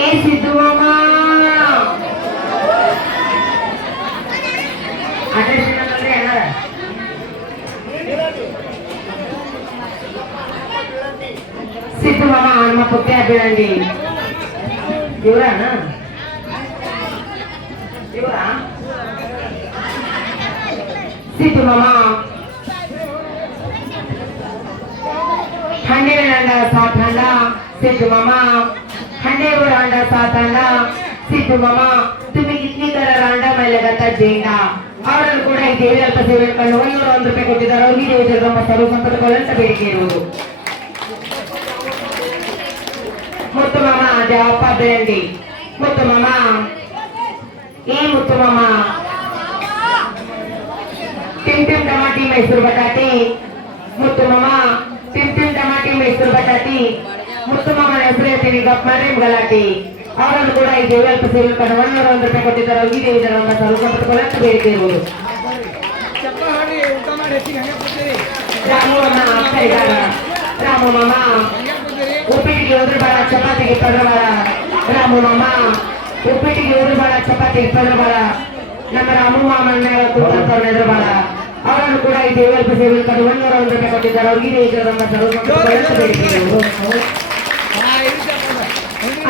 ಏ ಸಿದ್ದು ಮಾಮ సిద్ధు మామ మా పుట్టే అబ్బిరండి ఎవరానా ఎవరా సిద్ధు మామ ठंडे अंडा सात अंडा सिद्धू मामा ठंडे और अंडा सात अंडा सिद्धू मामा तुम्हें कितनी तरह अंडा मैं लगाता जेंडा और ಕೂಡ ಈ ದೇವಿ ಅಲ್ಪ ಸೇವೆ ಕಂಡು 101 ರೂಪಾಯಿ ಕೊಟ್ಟಿದ್ದಾರೆ ಈ ದೇವಿ ಜಗಮ್ಮ ಸರ್ವ ಸಂಪತ್ತುಗಳಂತ ಬೇಡಿಕೆ ಇರುವುದು ಮುತ್ತು ಮಾಮ ದೇವಪ್ಪ ಬೇಂಡಿ ಮುತ್ತು ಮಾಮ ಈ ಮುತ್ತು ಮಾಮ ಟಿಮ್ ಟಿಮ್ ಟಮಾಟಿ ಮೈಸೂರು ಬಟಾಟಿ ಮುತ್ತು ಮಾಮ ಟಿಮ್ ಟಿಮ್ ಟಮಾಟಿ ಮೈಸೂರು ಬಟಾಟಿ ಮುತ್ತು ಮಾಮನ ಹೆಸರು ಹೇಳ್ತೀನಿ ಗಪ್ ಮಾಡ್ರಿ ಗಲಾಟಿ ಅವರನ್ನು ಕೂಡ ಈ ದೇವಿ ಅಲ್ಪ ಸೇವೆ ಕಂಡು 101 ರೂಪಾಯಿ ಕೊಟ್ಟಿದ್ದಾರೆ ಈ ದೇವಿ ಜಗಮ್ಮ ಸರ್ವ ಸಂಪತ್ತುಗಳಂತ ಬೇಡಿಕೆ ಇರುವುದು ರಾಮು ಮಾಮ ಅಪ್ಪ ಇದ್ದಾರೆ ರಾಮು ಮಾಮ ಉಪ್ಪಿಟ್ಟಿಗೆ ಹೋದ್ರೆ ಬಾಳ ಚಪಾತಿಗೆ ಪದ್ರ ಬಾಳ ರಾಮು ಮಾಮ ಉಪ್ಪಿಟ್ಟಿಗೆ ಹೋದ್ರೆ ಬಾಳ ಚಪಾತಿಗೆ ಪದ್ರ ಬಾಳ ನಮ್ಮ ರಾಮು ಮಾಮನ ಎದುರು ಬಾಳ ಅವರನ್ನು ಕೂಡ ಈ ದೇವಿ ಅಲ್ಪ ಸೇವೆ ಕಂಡು 101 ರೂಪಾಯಿ ಕೊಟ್ಟಿದ್ದಾರೆ ಅವ್ರಿಗೆ ದೇವಿ ಜಗಮ್ಮ ಸರ್ವ ಸಂಪತ್ತುಗಳಂತ ಬೇಡಿಕೆ ಇರುವುದು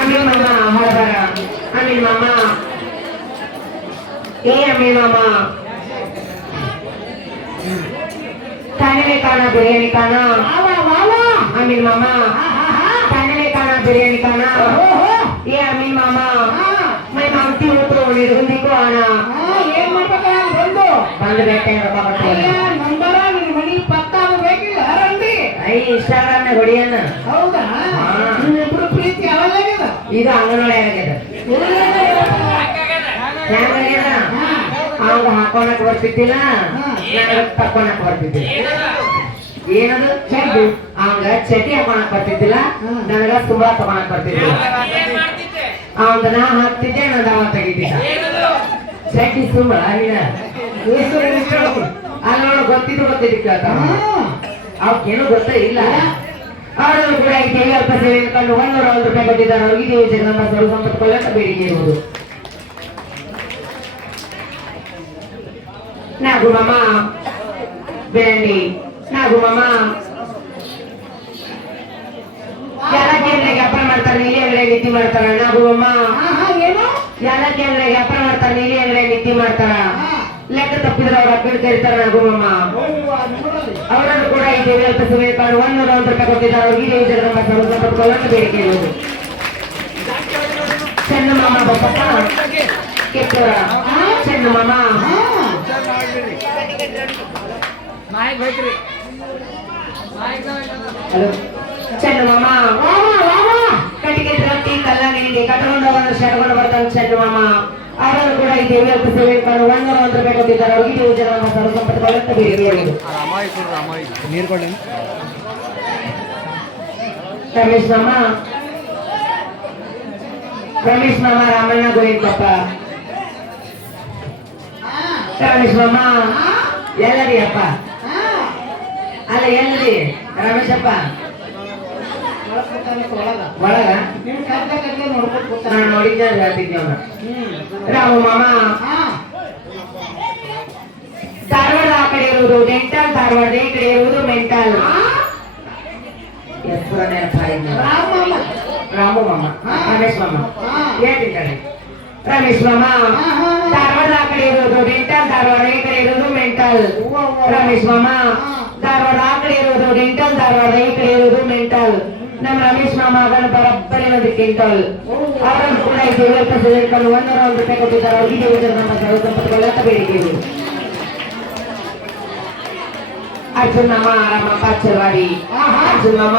ಅಮೀನ್ ಮಾಮ ಹೊರಬರ ಅಮೀನ್ ಮಾಮ ಏ ಅಮೀನ್ ಮಾಮ ತಾನೇ ಕಾಣ ಬಿರಿಯಾನಿ ಕಾಣ ಅಮೀನ್ ಮಾಮ ತಾನೇ ಕಾಣ ಬಿರಿಯಾನಿ ಕಾಣ ಏ ಅಮೀನ್ ಮಾಮ ಮೈ ಮಾಂತಿ ಹೋದ್ರು ನಿರ್ಗುಂದಿ को आना ಏನ್ ಮಾಡ್ಬೇಕಲ್ಲ ಬಂದು ಬಂದು ಬೇಟೆ ನಂಬರ ನಿನ್ನ ಮನಿ ಪಕ್ಕ ಬೇಕಿಲ್ಲ ರಂಡಿ ಐ ಇನ್ಸ್ಟಾಗ್ರಾಮ್ ನ ಹೊಡಿಯನ್ನ ಹೌದಾ ನಿಮ್ಮಿಬ್ರು ಪ್ರೀತಿ ಯಾವಾಗ್ಲಾಗ್ಯದ ಇದು ಅಂಗನವಾಡಿ ಆಗ್ಯದ ಹೆಂಗಾಗ್ಯದ ಅವಾಗ ಹಾಕೋಣಕ್ ಬರ್ತಿದ್ದಿಲ್ಲ ನನಗ ತಕ್ಕೊಳಕ್ ಬರ್ತಿದ್ದಿಲ್ಲ ಏನದು ಚಡ್ಡಿ ಅವಂಗ ಚಡ್ಡಿ ಹಾಕೋಣಕ್ ಬರ್ತಿದ್ದಿಲ್ಲ ನನಗ ತುಂಬಾ ತಗೊಳಕ್ ಬರ್ತಿದ್ದಿಲ್ಲ ಅವಂಗ ನಾ ಹಾಕ್ತಿದ್ದೆ ನಂದ ಅವ ತೆಗಿತಿದ್ದ ಚಡ್ಡಿ ಸುಂಬಳ ಅಲ್ಲಿ ನೋಡ ಗೊತ್ತಿದ್ದು ಅವಕ್ಕೇನು ಗೊತ್ತೇ ಇಲ್ಲ ಅವರನ್ನು ಕೂಡ ಈ ದೇವಿ ಅಲ್ಪ ಸೇವೆ ಕಂಡು 101 ರೂಪಾಯಿ ಕೊಟ್ಟಿದ್ದಾರೆ ಅವ್ರಿಗೆ ದೇವಿ ಜಗದಮ್ಮ ಸರ್ವ ಸಂಪತ್ತುಗಳಂತ ಬೇಡಿಕೆ ಇರುವುದು ನಾಗು ಮಾಮ ಬೇಂಡಿ ನಾಗು ಮಾಮ ಯಾಲಕ್ಕಿ ಅಂದ್ರೆ ವ್ಯಾಪಾರ ಮಾಡ್ತಾರೆ ನೀಲಿ ಅಂಗಡಿ ನಿತ್ತಿ ಮಾಡ್ತಾರ ನಾಗು ಮಾಮ ಏನು ಯಾಲಕ್ಕಿ ಅಂದ್ರೆ ವ್ಯಾಪಾರ ಮಾಡ್ತಾರೆ ನೀಲಿ ಅಂಗಡಿ ನಿತ್ತಿ ಮಾಡ್ತಾರ ಲೆಕ್ಕ ತಪ್ಪಿದ್ರೆ ಅವ್ರ ಅಕ್ಕನ ಕರೀತಾರ ನಾಗು ಮಾಮ ಅವರನ್ನು ಕೂಡ ಈ ದೇವಿ ಅಲ್ಪ ಸೇವೆ ಕಂಡು 101 ರೂಪಾಯಿ ಕೊಟ್ಟಿದ್ದಾರೆ ಅವ್ರಿಗೆ ದೇವಿ ಜಗದಮ್ಮ ಸರ್ವ ಸಂಪತ್ತುಗಳಂತ ಬೇಡಿಕೆ ಇರುವುದು ಚೆನ್ನ ಮಾಮ ಬಪ್ಪಪ್ಪ ಕೆತ್ತೂರ ಚೆನ್ನ ಮಾಮ ಹಲೋ ಚೆನ್ನ ಮಾಮ ಕಟ್ಟಿಗೆ ರೊಟ್ಟಿ ಕಲ್ಲಂಗಡಿ ಕಟ್ಕೊಂಡು ಹೋಗೋದು ಶೆಡ್ಕೊಂಡು ಬರ್ತಾನೆ ಚೆನ್ನ ಮಾಮ ಅವರನ್ನು ಕೂಡ ಈ ದೇವಿ ಅಲ್ಪ ಸೇವೆ ಕಂಡು 101 ರೂಪಾಯಿ ಕೊಟ್ಟಿದ್ದಾರೆ ಅವ್ರಿಗೆ ದೇವಿ ಜಗದಮ್ಮ ಸರ್ವ ಸಂಪತ್ತುಗಳಂತ ಬೇಡಿಕೆ ಇರುವುದು ರಮೇಶ್ ಮಾಮ ರಾಮಣ್ಣ ಗೋವಿಂದಪ್ಪ ರಮೇಶ್ ಮಾಮ ಎಲ್ಲರಿ ಅಪ್ಪ ಅಲ್ಲ ಎಲ್ಲರಿ ರಮೇಶಪ್ಪ ಒಳಗ ನಾನು ನೋಡಿದ್ದೆ ಹೇಳ್ತಿದ್ದೆ ಅವನ ರಾಮು ಮಾಮ ಧಾರವಾಡ ಆ ಕಡೆ ಇರುವುದು ಡೆಂಟಲ್ ಧಾರವಾಡ ಈ ಕಡೆ ಇರುವುದು ಮೆಂಟಲ್ ರಾಮು ಮಾಮ ರಮೇಶ್ ಮಾಮ ಹೇಳ್ತಿದ್ದಾನೆ ರಮೇಶ್ ಮಾಮ ಧಾರವಾಡ ಆ ಕಡೆ ಇರೋದು ಡೆಂಟಲ್ ಧಾರವಾಡ ಈ ಕಡೆ ಇರೋದು ಮೆಂಟಲ್ ರಮೇಶ್ ಮಾಮ ಧಾರವಾಡ ಆ ಕಡೆ ಇರೋದು ಡೆಂಟಲ್ ಧಾರವಾಡ ಈ ಕಡೆ ಇರೋದು ಮೆಂಟಲ್ ನಮ್ಮ ರಮೇಶ್ ಮಾಮ ಅದನ್ನು ಬರಬ್ಬರಿ ಒಂದು ಕ್ವಿಂಟಲ್ ಅವರನ್ನು ಕೂಡ ಈ ದೇವಿ ಅಲ್ಪ ಸೇವೆ ಕಂಡು 101 ರೂಪಾಯಿ ಕೊಟ್ಟಿದ್ದಾರೆ ಅವ್ರಿಗೆ ದೇವಿ ಜಗದಮ್ಮ ಸರ್ವ ಸಂಪತ್ತುಗಳಂತ ಬೇಡಿಕೆ ಇದೆ ಅರ್ಜುನ್ ಮಾಮ ರಾಮಪ್ಪ ಚಲವಾಡಿ ಅರ್ಜುನ್ ಮಾಮ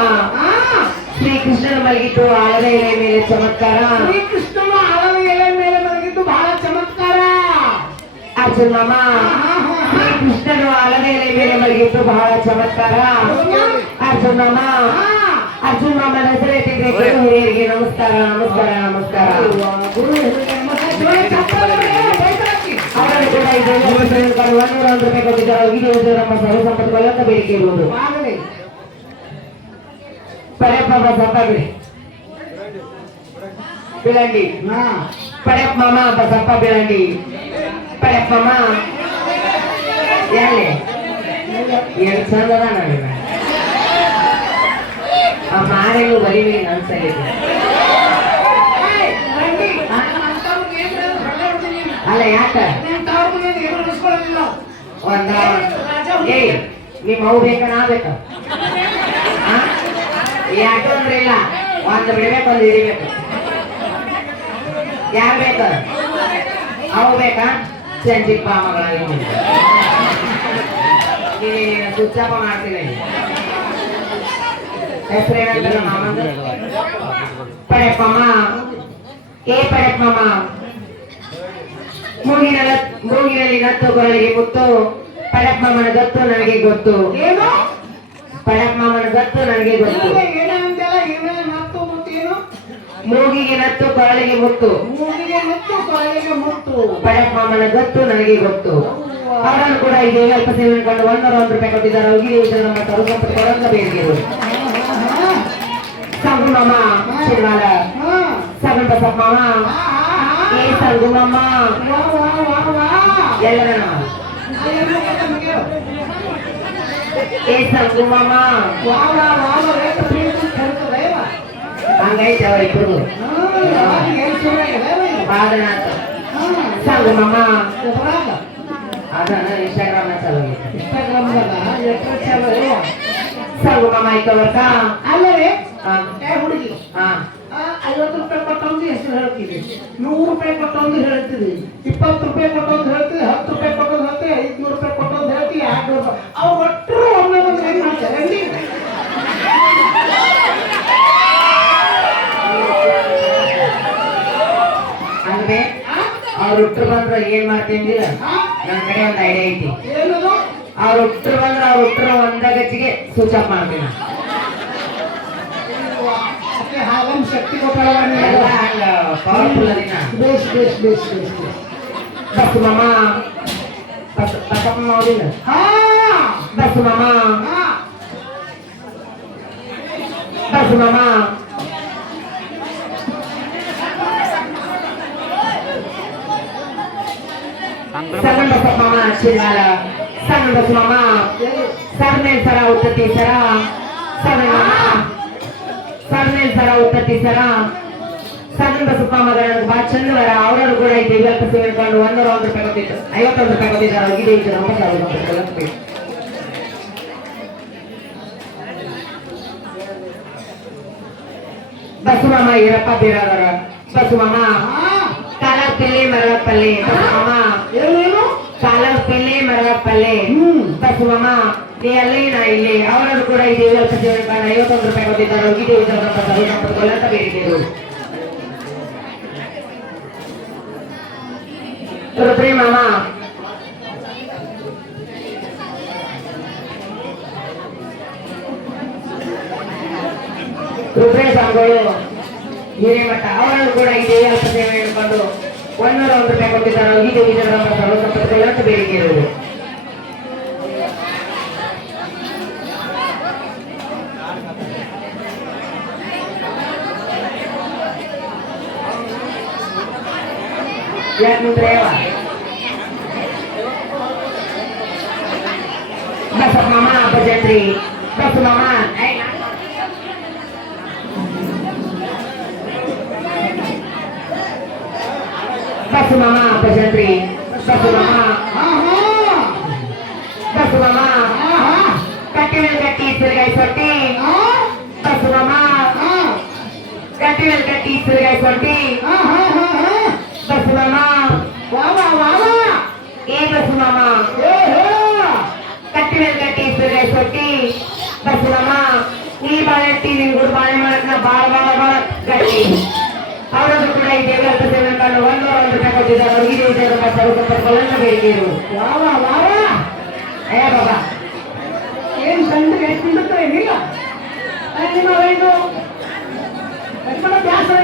ಶ್ರೀಕೃಷ್ಣನ ಮಲಗಿದ್ದು ಆಲದ ಎಲೆ ಮೇಲೆ ಚಮತ್ಕಾರ ಶ್ರೀಕೃಷ್ಣನ ಆಲದ ಎಲೆ ಮೇಲೆ ಮಲಗಿದ್ದು ಬಹಳ ಚಮತ್ಕಾರ ಅರ್ಜುನ್ ಮಾಮ ಶ್ರೀಕೃಷ್ಣನು ಆಲದ ಎಲೆ ಮೇಲೆ ಮಲಗಿದ್ದು ಬಹಳ ಚಮತ್ಕಾರ ಅರ್ಜುನ್ ಮಾಮ ಅರ್ಜುನ್ ಮಾಮನ ಹೆಸರು ಎತ್ತಿದ್ರೆ ಹಿರಿಯರಿಗೆ ನಮಸ್ಕಾರ ನಮಸ್ಕಾರ ನಮಸ್ಕಾರ ಅವರನ್ನು ಕೂಡ ಈ ದೇವಿ ಅಲ್ಪ ಸೇವೆ ಕಂಡು 101 ರೂಪಾಯಿ ಕೊಟ್ಟಿದ್ದಾರೆ ಅವ್ರಿಗೆ ದೇವಿ ಜಗದಮ್ಮ ಸರ್ವ ಸಂಪತ್ತುಗಳಂತ ಬೇಡಿಕೆ ಇರುವುದು ಪರೇ ಬಾಬಾ ಸಾಕಾಗ್ಲಿ ಬಿಳಂಡಿ ಹಾ ಪಡೆಯಪ್ಪ ಮಾಮ ಬಸಪ್ಪ ಬಿಳಂಡಿ ಪಡೆಯಪ್ಪ ಮಾಮ ಎಲ್ಲಿ ಎರಡು ಚಂದದ ನನಗೆ ಆ ಮಾರೆಗೂ ಬರೀವಿ ಅನ್ಸಲಿದೆ ಅಲ್ಲ ಯಾಕ ಒಂದ ಏ ನಿಮ್ಮ ಅವು ಬೇಕ ನಾ ಬೇಕ ಯಾಕೆ ಅಂದ್ರೆ ಇಲ್ಲ ಒಂದು ಬಿಡ್ಬೇಕು ಒಂದು ಹಿಡಿಬೇಕು ಯಾರು ಬೇಕ ಅವು ಬೇಕಾ ಸಂಜಿಪ್ಪ ಮಗಳಾಗಿ ಸುಚ್ಚಪ್ಪ ಮಾಡ್ತೀನಿ ಹೆಸರೇನಂತ ಮಾಮ ಪಡೆಯಪ್ಪಮ್ಮ ಏ ಪಡೆಯಪ್ಪಮ್ಮ ಮೂಗಿನಲ್ಲಿ ನತ್ತು ಕೊರಳಿಗೆ ಮುತ್ತು ಪಡೆಯಪ್ಪಮ್ಮನ ಗತ್ತು ನನಗೆ ಗೊತ್ತು ಏನು ಪಡೆಯಪ್ಪಮ್ಮನ ಗತ್ತು ನನಗೆ ಗೊತ್ತು ಏನಂತೆಲ್ಲ ಏನೇನು ಮತ್ತು ಮುತ್ತೇನು ಮೂಗಿಗೆ ನತ್ತು ಕೊರಳಿಗೆ ಮುತ್ತು ಮೂಗಿಗೆ ಮುತ್ತು ಕೊರಳಿಗೆ ಮುತ್ತು ಪಡೆಯಪ್ಪಮ್ಮನ ಗತ್ತು ನನಗೆ ಗೊತ್ತು ಅವರನ್ನು ಕೂಡ ಇದೆ ಅಲ್ಪ ಸೇವೆ ಕಂಡು 101 ರೂಪಾಯಿ ಕೊಟ್ಟಿದ್ದಾರೆ ಹೋಗಿ ನಮ್ಮ ತರುವಂತ ಕೊಡಂಗ ಬೇಕಿರು ಸಂಗು ಮಾಮ ಶಿರ್ವಾಲ ಸಗನ್ ಬಸಪ್ಪ ಮಾಮ ಏ ಸಂಗು ಮಾಮ ಎಲ್ಲರ ಏ ಸಂಗು ಮಾಮ ಹಂಗೈತೆ ಅವರಿಬ್ಬರು ಪಾದನಾಥ ಸಂಗು ಮಾಮ ಅದನ್ನ ಇನ್ಸ್ಟಾಗ್ರಾಮ್ ಸಂಗು ಮಾಮ ಐತವರ್ಕ ಅಲ್ಲವೇ ಹಾ ಹುಡುಗಿ ಹಾ 50 ರೂಪಾಯಿ ಕೊಟ್ಟೊಂದು ಹೆಸರು ಹೇಳ್ತೀವಿ 100 ರೂಪಾಯಿ ಕೊಟ್ಟೊಂದು ಹೇಳ್ತೀವಿ 20 ರೂಪಾಯಿ ಕೊಟ್ಟೊಂದು ಹೇಳ್ತೀವಿ 10 ರೂಪಾಯಿ ಕೊಟ್ಟೊಂದು ಹೇಳ್ತೀವಿ 500 ರೂಪಾಯಿ ಕೊಟ್ಟೊಂದು ಹೇಳ್ತೀವಿ 200 ರೂಪಾಯಿ ಅವು ಒಟ್ಟರು ಒಮ್ಮೆ ಒಂದು ಹೆಂಗ್ ಮಾಡ್ತಾರೆ ಅಲ್ಲಿ ಅಂದ್ರೆ ಅವ್ರು ಹುಟ್ಟರು ಬಂದ್ರೆ ಏನ್ ಮಾಡ್ತೀನಿ ನನ್ನ ಕಡೆ ಒಂದು ಐಡಿಯಾ ಐತಿ ಏನದು ಅವ್ರು ಹುಟ್ಟರು ಬಂದ್ರೆ ಅವ್ರು ಹುಟ್ಟರು ಒಂದ ಗಚ್ಚಿಗೆ ಸ್ವಿಚ್ ಆಫ್ ಮಾಡ್ತೀನಿ ಹಾಗಮ್ ಶಕ್ತಿ ಕೊಟ್ಟಳವನ್ನ ಎಲ್ಲ ಹಂಗ ಪವರ್ಫುಲ್ ಅದಿನ ಬೇಸ್ ಬೇಸ್ ಬೇಸ್ ಬೇಸ್ ಬೇಸ್ ಬಸ್ ಮಾಮ ಬಸಪ್ಪ ನೋಡಿಲ್ಲ ಹಾ ಬಸ್ ಮಾಮ ಹಾ ಬಸ್ ಮಾಮ ಸಣ್ಣ ಬಸಪ್ಪ ಮಾಮ ಶಿರ್ವಾಲ ಸಣ್ಣ ಬಸ್ ಮಾಮ ಸರ್ನೇಲ್ ಸರ ಉತ್ತತಿ ಸರ ಸಣ್ಣ ಮಾಮ ಸರ್ನೇಲ್ ಸರ ಉತ್ತತಿ ಸರ ಸಣ್ಣ ಬಸಪ್ಪ ಮಗಳ ಬಾಳ ಚಂದವರ ಅವರನ್ನು ಕೂಡ ಇದ್ದು 50 ಸೇರಿಕೊಂಡು 101 ರೂಪಾಯಿ ಕೊಟ್ಟಿತ್ತು 51 ರೂಪಾಯಿ ಕೊಟ್ಟಿದ್ದಾರೆ ಹೋಗಿದೆ ಇದು ನಮ್ಮ ಸಾವಿರ ಬಸು ಮಾಮ ಈರಪ್ಪ ಬೀರಾದರ ಬಸು ಮಾಮ ಕಾಲ ಪಿಲ್ಲಿ ಮರದ ಪಲ್ಲೆ ಬಸು ಮಾಮ ಏನು ಕಾಲ ಪಿಲ್ಲಿ ಮರದ ಪಲ್ಲೆ ಬಸು ಮಾಮ ನೀ ಅಲ್ಲಿ ನಾ ಇಲ್ಲಿ ಅವರನ್ನು ಕೂಡ ಇದು 50 ಸೇರಿಕೊಂಡು 51 ರೂಪಾಯಿ ಕೊಟ್ಟಿದ್ದಾರೆ ಹೋಗಿದೆ ಇದು ನಮ್ಮ ಸಾವಿರ ಅಂತ ಬೇಡಿಕೆರು ರುದ್ರಿ ಮಾಮ ರುದ್ರೇ ಸ್ವಾಮಿಗಳು ಹಿರೇಮಠ ಅವರನ್ನು ಕೂಡ ಇದೇ ಅಲ್ಪ ಸೇವೆ ಹಿಡ್ಕೊಂಡು 101 ರೂಪಾಯಿ ಕೊಟ್ಟಿದ್ದಾರೆ ಇದು ಇದರ ನಮ್ಮ ಸರ್ವಸಂಪತ್ತುಗಳು ಅಂತ ಬೇಡಿಕೆ ಇರುವುದು ಯಾಕಂದ್ರೆ ಬಸಪ್ಪ ಮಾಮ ಭಜಂತ್ರಿ ಬಸು ಮಾಮ ಬಸು ಮಾಮ ಭಜಂತ್ರಿ ಬಸು ಮಾಮ ಬಸು ಮಾಮ ಕಟ್ಟಿ ಮೇಲೆ ಕಟ್ಟಿ ಸುರಿಗಾಯಿ ಸೊಟ್ಟಿ ಬಸು ಮಾಮ ಕಟ್ಟಿ ಮೇಲೆ ಕಟ್ಟಿ ಸುರಿಗಾಯಿ ಸೊಟ್ಟಿ ಬಸು ಮಾಮ ಏ ಬಸು ಮಾಮ ಕಟ್ಟಿ ಮೇಲೆ ಕಟ್ಟಿ ಸುರಿಗಾಯಿ ಸೊಟ್ಟಿ ಬಸು ಮಾಮ ಈ ಬಾಳೆಟ್ಟಿ ನಿನ್ ಗುಡ್ ಬಾಳೆ ಮಾಡಕ್ನ ಬಾಳ ಬಾಳ ಬಾಳ ಗಟ್ಟಿ ಅವರನ್ನು ಕೂಡ ಈ ದೇವರ ಸೇವೆ ಕಂಡು 101 ರೂಪಾಯಿ ಕೊಟ್ಟಿದ್ದಾರೆ ಅವರಿಗೆ ದೇವರ ಸರ್ವಸಂಪತ್ತುಗಳನ್ನು ಬೇಡಿಕೆರು ಅಯ್ಯ ಬಾಬಾ ಏನ್ ಸಂದ್ರೆ ಏನಿಲ್ಲ ನಿಮ್ಮ ವಯಸ್ಸು ಬ್ಯಾಸರ